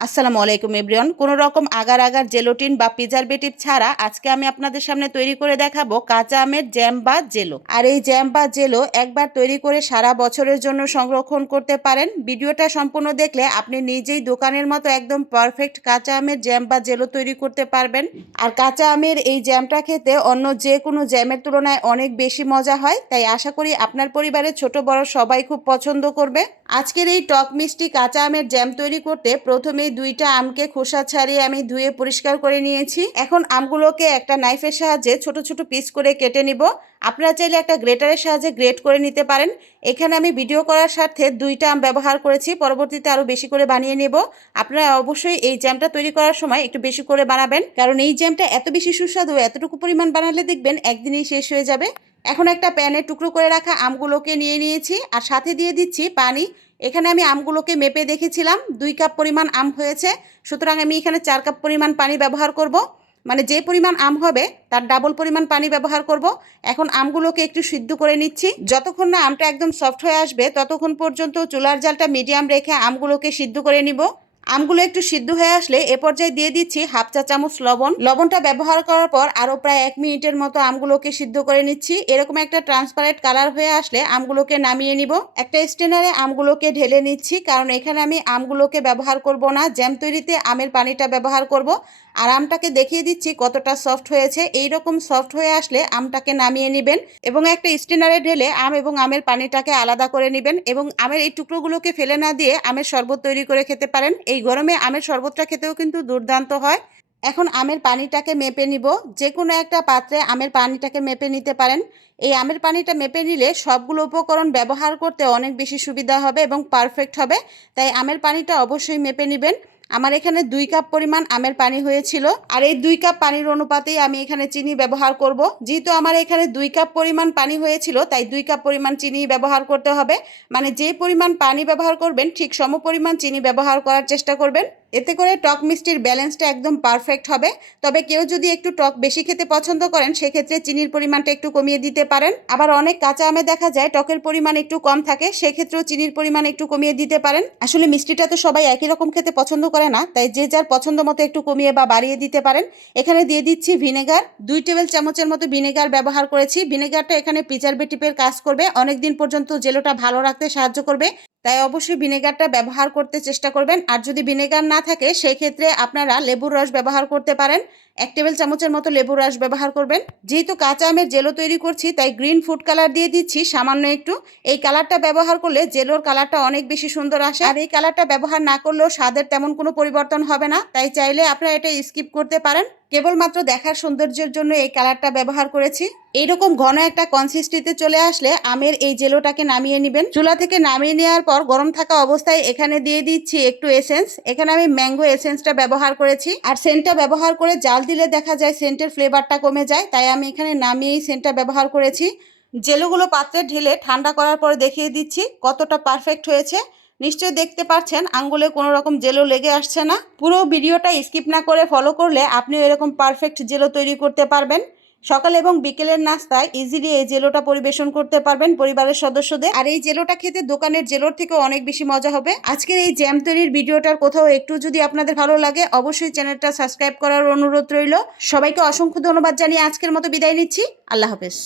আসসালামু আলাইকুম এভরিওয়ান। কোনো রকম আগার আগার জেলোটিন বা প্রিজারভেটিভ ছাড়া আজকে আমি আপনাদের সামনে তৈরি করে দেখাবো কাঁচা আমের জ্যাম বা জেলো। আর এই জ্যাম বা জেলো একবার তৈরি করে সারা বছরের জন্য সংরক্ষণ করতে পারেন। ভিডিওটা সম্পূর্ণ দেখলে আপনি নিজেই দোকানের মতো একদম পারফেক্ট কাঁচা আমের জ্যাম বা জেলো তৈরি করতে পারবেন। আর কাঁচা আমের এই জ্যামটা খেতে অন্য যে কোনো জ্যামের তুলনায় অনেক বেশি মজা হয়, তাই আশা করি আপনার পরিবারের ছোট বড় সবাই খুব পছন্দ করবে। আজকের এই টক মিষ্টি কাঁচা আমের জ্যাম তৈরি করতে প্রথমে দুইটা আমকে খোসা ছাড়িয়ে আমি ধুয়ে পরিষ্কার করে নিয়েছি। এখন আমগুলোকে একটা নাইফের সাহায্যে ছোট ছোট পিস করে কেটে নিব। আপনারা চাইলে একটা গ্রেটারের সাহায্যে গ্রেট করে নিতে পারেন। এখানে আমি ভিডিও করার স্বার্থে দুইটা আম ব্যবহার করেছি, পরবর্তীতে আরও বেশি করে বানিয়ে নেব। আপনারা অবশ্যই এই জ্যামটা তৈরি করার সময় একটু বেশি করে বানাবেন, কারণ এই জ্যামটা এত বেশি সুস্বাদু, এতটুকু পরিমাণ বানালে দেখবেন একদিনেই শেষ হয়ে যাবে। এখন একটা প্যানে টুকরো করে রাখা আমগুলোকে নিয়ে নিয়েছি আর সাথে দিয়ে দিচ্ছি পানি। এখানে আমি আমগুলোকে মেপে দেখেছিলাম 2 কাপ পরিমাণ আম হয়েছে, সুতরাং আমি এখানে 4 কাপ পরিমাণ পানি ব্যবহার করব। মানে যে পরিমাণ আম হবে তার ডাবল পরিমাণ পানি ব্যবহার করব। এখন আমগুলোকে একটু সিদ্ধ করে নিচ্ছি। যতক্ষণ না আমটা একদম সফট হয়ে আসবে ততক্ষণ পর্যন্ত চুলার জালটা মিডিয়াম রেখে আমগুলোকে সিদ্ধ করে নিব। আমগুলো একটু সিদ্ধ হয়ে আসলে এ পর্যায়ে দিয়ে দিচ্ছি হাফ চা চামচ লবণ। লবণটা ব্যবহার করার পর আরও প্রায় 1 মিনিটের মতো আমগুলোকে সিদ্ধ করে নিচ্ছি। এরকম একটা ট্রান্সপারেন্ট কালার হয়ে আসলে আমগুলোকে নামিয়ে নিব। একটা স্ট্রেনারে আমগুলোকে ঢেলে নিচ্ছি, কারণ এখানে আমি আমগুলোকে ব্যবহার করব না, জ্যাম তৈরিতে আমের পানিটা ব্যবহার করব। আর আমটাকে দেখিয়ে দিচ্ছি কতটা সফট হয়েছে। এই রকম সফট হয়ে আসলে আমটাকে নামিয়ে নেবেন এবং একটা স্ট্রেনারে ঢেলে আম এবং আমের পানিটাকে আলাদা করে নেবেন এবং আমের এই টুকরোগুলোকে ফেলে না দিয়ে আমের শরবত তৈরি করে খেতে পারেন। এই গরমে আমের শরবতটা খেতেও কিন্তু দুর্দান্ত হয়। এখন আমের পানিটাকে মেপে নিব। যে কোনো একটা পাত্রে আমের পানিটাকে মেপে নিতে পারেন। এই আমের পানিটা মেপে নিলে সবগুলো উপকরণ ব্যবহার করতে অনেক বেশি সুবিধা হবে এবং পারফেক্ট হবে, তাই আমের পানিটা অবশ্যই মেপে নেবেন। আমার এখানে 2 কাপ পরিমাণ আমের পানি হয়েছিল, আর এই 2 কাপ পানির অনুপাতেই আমি এখানে চিনি ব্যবহার করব। যেহেতু আমার এখানে 2 কাপ পরিমাণ পানি হয়েছিল, তাই 2 কাপ পরিমাণ চিনি ব্যবহার করতে হবে। মানে যে পরিমাণ পানি ব্যবহার করবেন ঠিক সম পরিমাণ চিনি ব্যবহার করার চেষ্টা করবেন। এতে করে টক মিষ্টির ব্যালেন্সটা একদম পারফেক্ট হবে। তবে কেউ যদি একটু টক বেশি খেতে পছন্দ করেন সেক্ষেত্রে চিনির পরিমাণটা একটু কমিয়ে দিতে পারেন। আবার অনেক কাঁচা আমে দেখা যায় টকের পরিমাণ একটু কম থাকে, সেক্ষেত্রেও চিনির পরিমাণ একটু কমিয়ে দিতে পারেন। আসলে মিষ্টিটা তো সবাই একই রকম খেতে পছন্দ করে না, তাই যে যার পছন্দ মতো একটু কমিয়ে বা বাড়িয়ে দিতে পারেন। এখানে দিয়ে দিচ্ছি ভিনেগার। 2 টেবিল চামচের মতো ভিনেগার ব্যবহার করেছি। ভিনেগারটা এখানে প্রিজারভেটিভের কাজ করবে, অনেক দিন পর্যন্ত জেলোটা ভালো রাখতে সাহায্য করবে, তাই অবশ্যই ভিনেগারটা ব্যবহার করতে চেষ্টা করবেন। আর যদি ভিনেগার না থাকে সেই ক্ষেত্রে আপনারা লেবুর রস ব্যবহার করতে পারেন। 1 টেবিল চামচের মতো লেবুর রস ব্যবহার করবেন। যেহেতু কাঁচা আমের জেলো তৈরি করছি তাই গ্রিন ফুড কালার দিয়ে দিচ্ছি সামান্য একটু। এই কালারটা ব্যবহার করলে জেলোর কালারটা অনেক বেশি সুন্দর আসে। আর এই কালারটা ব্যবহার না করলেও স্বাদের তেমন কোনো পরিবর্তন হবে না, তাই চাইলে আপনারা এটা স্কিপ করতে পারেন। কেবলমাত্র দেখার সৌন্দর্যের জন্য এই কালারটা ব্যবহার করেছি। এইরকম ঘন একটা কনসিস্টেন্সিতে চলে আসলে আমের এই জেলোটাকে নামিয়ে নেবেন। চুলা থেকে নামিয়ে নেওয়ার পর গরম থাকা অবস্থায় এখানে দিয়ে দিচ্ছি একটু এসেন্স। এখানে আমি ম্যাঙ্গো এসেন্সটা ব্যবহার করেছি। আর সেন্টটা ব্যবহার করে জাল দিলে দেখা যায় সেন্টের ফ্লেভারটা কমে যায়, তাই আমি এখানে নামিয়েই সেন্টটা ব্যবহার করেছি। জেলোগুলো পাত্রে ঢেলে ঠান্ডা করার পরে দেখিয়ে দিচ্ছি কতটা পারফেক্ট হয়েছে। নিশ্চয়ই দেখতে পাচ্ছেন আঙ্গুলে কোনো রকম জেলো লেগে আসছে না। পুরো ভিডিওটা স্কিপ না করে ফলো করলে আপনিও এরকম পারফেক্ট জেলো তৈরি করতে পারবেন। সকাল এবং বিকেলের নাস্তায় ইজিলি এই জেলোটা পরিবেশন করতে পারবেন পরিবারের সদস্যদের। আর এই জেলোটা খেতে দোকানের জেলোর থেকেও অনেক বেশি মজা হবে। আজকের এই জ্যাম তৈরির ভিডিওটার কোথাও একটু যদি আপনাদের ভালো লাগে অবশ্যই চ্যানেলটা সাবস্ক্রাইব করার অনুরোধ রইল। সবাইকে অসংখ্য ধন্যবাদ জানিয়ে আজকের মতো বিদায় নিচ্ছি। আল্লাহ হাফেজ।